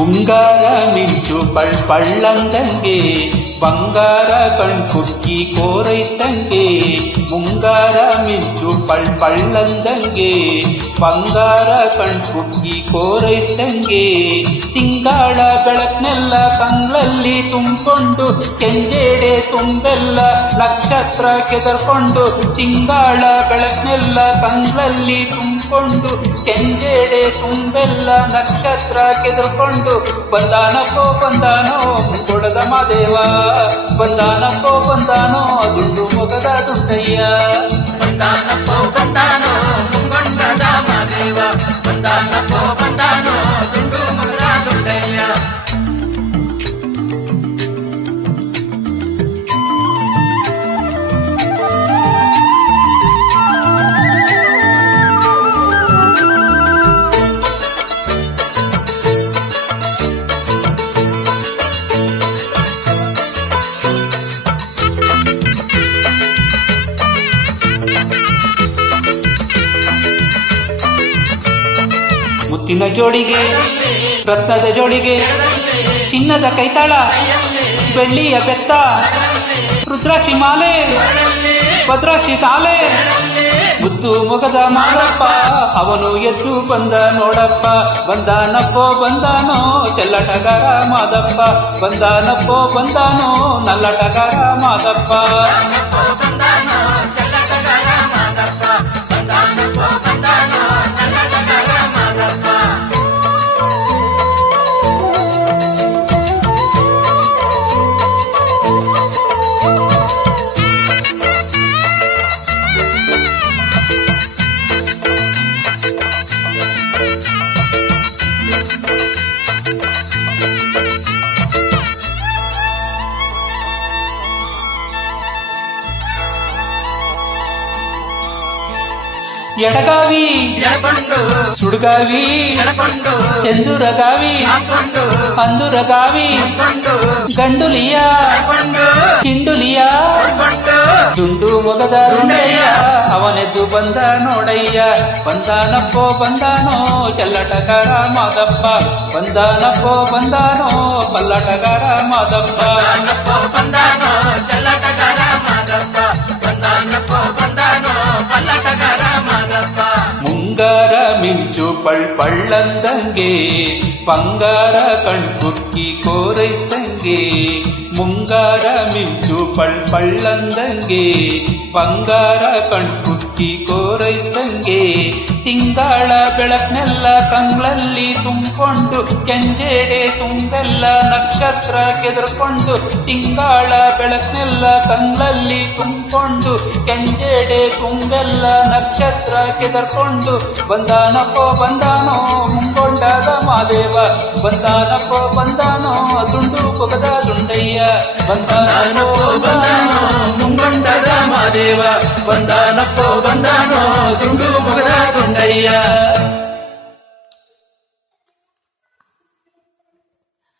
ಮುಂಗಾರ ಮಿಂಚು ಪಳ್ಳಂದಂಗೆ ಬಂಗಾರ ಕಣ್ಕುಕ್ಕಿ ಕೋರೈಸ್ತಂಗೆ ಮುಂಗಾರ ಮಿಂಚು ಪಳ್ಳಂದಂಗೆ ಬಂಗಾರ ಕಣ್ಕುಕ್ಕಿ ಕೋರೈಸ್ತಂಗೆ ತಿಂಗಾಳ ಬೆಳಕ್ನೆಲ್ಲ ಕಂಗ್ಳಲ್ಲಿ ತುಂಬಿಕೊಂಡು ಕೆಂಜೇಡೆ ತುಂಬೆಲ್ಲ ನಕ್ಷತ್ರ ಕೆದರ್ಕೊಂಡು ತಿಂಗಾಳ ಬೆಳಕ್ನೆಲ್ಲ ಕಂಗ್ಳಲ್ಲಿ ತುಂಬಿಕೊಂಡು ಕೆಂಜೇಡೆ ತುಂಬೆಲ್ಲ ನಕ್ಷತ್ರ ಕೆದರ್ಕೊಂಡು ಬಂದಾನಪ್ಪೋ ಬಂದಾನೋ ಮುಂಗೊಡದ ಮಾದೇವ ಬಂದಾನಪ್ಪೋ ಬಂದಾನೋ ದುಡ್ಡು ಮೊಗದ ದುಡ್ಡಯ್ಯ ಬಂದಾನಪ್ಪೋ ಬಂದಾನೋ ಮುಂಗೊಂಡದ ಮಾದೇವ ಬಂದಾನಪ್ಪೋ ಬಂದಾನೋ ದುಡ್ಡು ಮೊಗದ ದುಡ್ಡಯ್ಯ ಮುತ್ತಿನ ಜೋಡಿಗೆ ರತ್ನದ ಜೋಡಿಗೆ ಚಿನ್ನದ ಕೈತಾಳ ಬೆಳ್ಳಿಯ ಬೆತ್ತ ರುದ್ರಾಕ್ಷಿ ಮಾಲೆ ಭದ್ರಾಕ್ಷಿ ತಾಲೆ ಮುತ್ತು ಮೊಗದ ಮಾದಪ್ಪ ಅವನು ಎದ್ದು ಬಂದ ನೋಡಪ್ಪ ಬಂದಾನಪ್ಪೋ ಬಂದಾನೋ ಚೆಲ್ಲಟಗಾರ ಮಾದಪ್ಪ ಬಂದಾನಪ್ಪೋ ಬಂದಾನೋ ನಲ್ಲಟಗಾರ ಮಾದಪ್ಪ ಎಡಗಾವಿ ಸುಡುಗಾವಿ ಚಂದುರಗಾವಿ ಅಂದುರಗಾವಿ ಗಂಡುಲಿಯ ಹಿಂಡುಲಿಯ ದುಂಡು ಮೊಗದ ರುಂಡಯ್ಯ ಅವನೆದ್ದು ಬಂದ ನೋಡಯ್ಯ ಬಂದಾನಪ್ಪೋ ಬಂದಾನೋ ಚೆಲ್ಲಟಗಾರ ಮಾದಪ್ಪ ಬಂದಾನಪ್ಪೋ ಬಂದಾನೋ ಪಲ್ಲಟಗಾರ ಮಾದಪ್ಪ ಬಂದಾನೋ ಚೆಲ್ಲಟಗಾರ ಮಾದಪ್ಪ ಬಂದಾನಪ್ಪೋ ಬಂದಾನೋ ಪಲ್ಲಟಗಾರ ಮಾದಪ್ಪ ಮುಂಗಾರ ಮಿಂಚು ಪಳ್ಳಂದಂಗೆ ಬಂಗಾರ ಕಣ್ಕುಕ್ಕಿ ಕೋರೈಸ್ತಂಗೆ ಮುಂಗಾರ ಮಿಂಚು ಪಳ್ಳಂದಂಗೆ ಬಂಗಾರ ಕಣ್ಕುಕ್ಕಿ ಕೋರೈಸ್ತಂಗೆ ತಿಂಗಾಳ ಬೆಳಕ್ನೆಲ್ಲ ಕಂಗ್ಳಲ್ಲಿ ತುಂಬಿಕೊಂಡು ಕೆಂಜೇಡೆ ತುಂಬೆಲ್ಲ ನಕ್ಷತ್ರ ಕೆದರ್ಕೊಂಡು ತಿಂಗಾಳ ಬೆಳಕ್ನೆಲ್ಲ ಕಂಗ್ಳಲ್ಲಿ ತುಂಬಿಕೊಂಡು ಕೆಂಜೇಡೆ ತುಂಬೆಲ್ಲ ನಕ್ಷತ್ರ ಕೆದರ್ಕೊಂಡು ಬಂದಾನಪ್ಪೋ ಬಂದಾನೋ ಮುಂಗೊಂಡದ ಮಾದೇವ ಬಂದಾನಪ್ಪೋ ಬಂದಾನೋ ದುಂಡು ಮೊಗದ ದುಂಡಯ್ಯ ಬಂದಾನೋ ಬಂದಾನೋ ಮುಂಗೊಂಡದ ಮಾದೇವ ಬಂದಾನಪ್ಪೋ ಬಂದಾನೋ ದುಂಡು ಮೊಗದ ದುಂಡಯ್ಯ